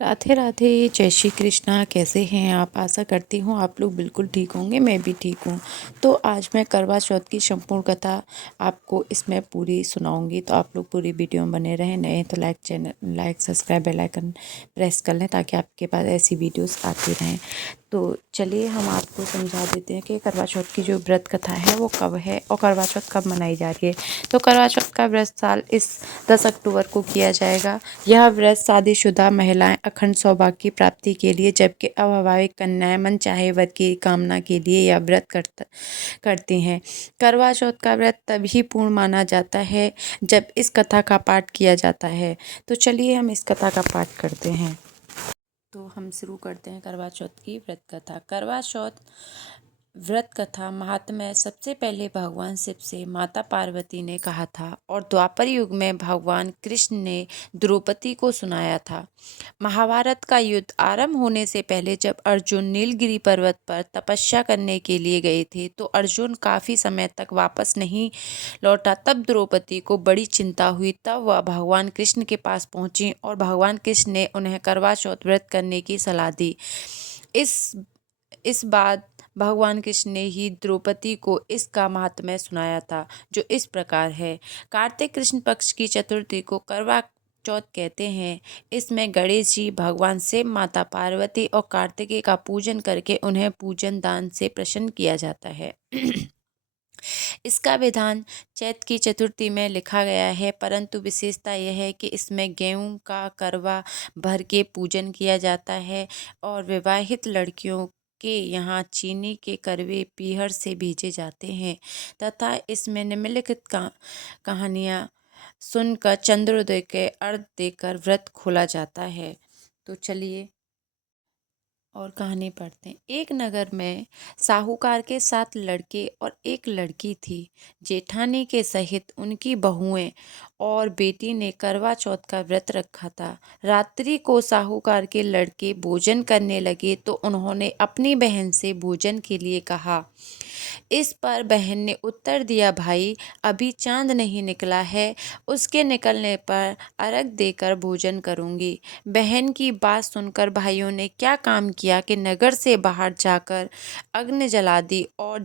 राधे राधे, जय श्री कृष्णा। कैसे हैं आप? आशा करती हूँ आप लोग बिल्कुल ठीक होंगे। मैं भी ठीक हूँ। तो आज मैं करवा चौथ की संपूर्ण कथा आपको इसमें पूरी सुनाऊंगी। तो आप लोग पूरी वीडियो में बने रहें। नए तो like subscribe bell icon press कर लें ताकि आपके पास ऐसी वीडियोस आती रहें। तो चलिए हम आपको समझा देते हैं कि करवा चौथ की जो व्रत कथा है वो कब है और करवा चौथ कब मनाई जा रही है। तो करवा चौथ का व्रत साल इस 10 अक्टूबर को किया जाएगा। यह व्रत शादीशुदा महिलाएं अखंड सौभाग्य की प्राप्ति के लिए, जबकि अविवाहित कन्याएं मनचाहे वर की कामना के लिए यह व्रत करती हैं। करवा चौथ का व्रत तभी पूर्ण माना जाता है जब इस कथा का पाठ किया जाता है। तो चलिए हम इस कथा का पाठ करते हैं। तो हम शुरू करते हैं करवा चौथ की व्रत कथा। करवा चौथ व्रत कथा महात्म्य सबसे पहले भगवान शिव से माता पार्वती ने कहा था और द्वापर युग में भगवान कृष्ण ने द्रौपदी को सुनाया था। महाभारत का युद्ध आरंभ होने से पहले जब अर्जुन नीलगिरी पर्वत पर तपस्या करने के लिए गए थे तो अर्जुन काफी समय तक वापस नहीं लौटा। तब द्रौपदी को बड़ी चिंता हुई। तब वह भगवान कृष्ण के पास पहुंची और भगवान कृष्ण ने उन्हें करवा चौथ व्रत करने की सलाह दी। इस बात भगवान कृष्ण ने ही द्रौपदी को इसका महात्म्य सुनाया था, जो इस प्रकार है। कार्तिक कृष्ण पक्ष की चतुर्थी को करवा चौथ कहते हैं। इसमें गणेश जी, भगवान शिव, माता पार्वती और कार्तिकेय का पूजन करके उन्हें पूजन दान से प्रसन्न किया जाता है। इसका विधान चैत्र की चतुर्थी में लिखा गया है, परंतु विशेषता यह है कि इसमें गेहूं का करवा भर के पूजन किया जाता है और विवाहित लड़कियों के यहाँ चीनी के करवे पीहर से भेजे जाते हैं तथा इसमें निम्नलिखित कहानियाँ सुनकर चंद्रोदय के अर्घ देकर व्रत खोला जाता है। तो चलिए और कहानी पढ़ते हैं। एक नगर में साहूकार के 7 लड़के और एक लड़की थी। जेठानी के सहित उनकी बहुएं और बेटी ने करवा चौथ का व्रत रखा था। रात्रि को साहूकार के लड़के भोजन करने लगे तो उन्होंने अपनी बहन से भोजन के लिए कहा। इस पर बहन ने उत्तर दिया, भाई अभी चांद नहीं निकला है, उसके निकलने पर अर्घ देकर भोजन करूंगी। बहन की बात सुनकर भाइयों ने क्या काम किया कि नगर से बाहर जाकर अग्नि जला दी और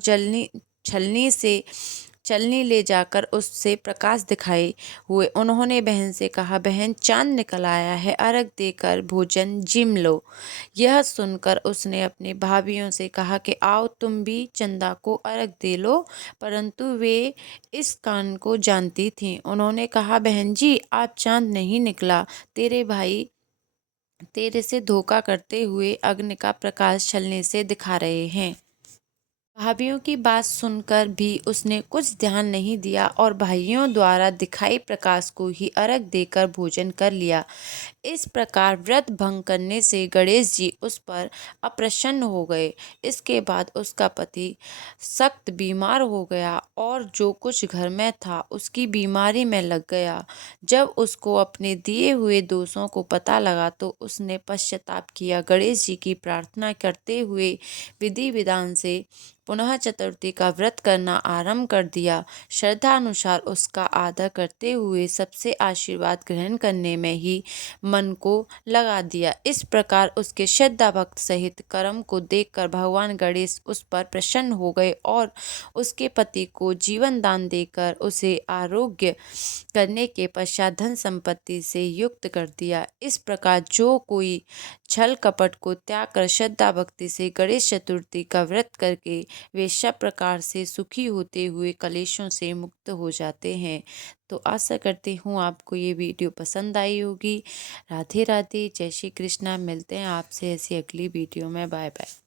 छलनी ले जाकर उससे प्रकाश दिखाए हुए उन्होंने बहन से कहा, बहन चांद निकल आया है, अर्घ देकर भोजन जिम लो। यह सुनकर उसने अपनी भाभियों से कहा कि आओ तुम भी चंदा को अर्घ दे लो, परंतु वे इस कान को जानती थीं। उन्होंने कहा, बहन जी आप चांद नहीं निकला, तेरे भाई तेरे से धोखा करते हुए अग्नि का प्रकाश छलने से दिखा रहे हैं। भाभीियों की बात सुनकर भी उसने कुछ ध्यान नहीं दिया और भाइयों द्वारा दिखाई प्रकाश को ही अर्घ देकर भोजन कर लिया। इस प्रकार व्रत भंग करने से गणेश जी उस पर अप्रसन्न हो गए। इसके बाद उसका पति सख्त बीमार हो गया और जो कुछ घर में था उसकी बीमारी में लग गया। जब उसको अपने दिए हुए दोषों को पता लगा तो उसने पश्चाताप किया। गणेश जी की प्रार्थना करते हुए विधि विधान से पुनः चतुर्थी का व्रत करना आरंभ कर दिया। श्रद्धा अनुसार उसका आदर करते हुए सबसे आशीर्वाद ग्रहण करने में ही मन को लगा दिया। इस प्रकार उसके श्रद्धा भक्त सहित कर्म को देखकर भगवान गणेश उस पर प्रसन्न हो गए और उसके पति को जीवन दान देकर उसे आरोग्य करने के पश्चात धन संपत्ति से युक्त कर दिया। इस प्रकार जो कोई छल कपट को त्याग कर श्रद्धा भक्ति से गणेश चतुर्थी का व्रत करके वे सब प्रकार से सुखी होते हुए कलेशों से मुक्त हो जाते हैं। तो आशा करती हूँ आपको ये वीडियो पसंद आई होगी। राधे राधे, जय श्री कृष्णा। मिलते हैं आपसे ऐसी अगली वीडियो में। Bye bye.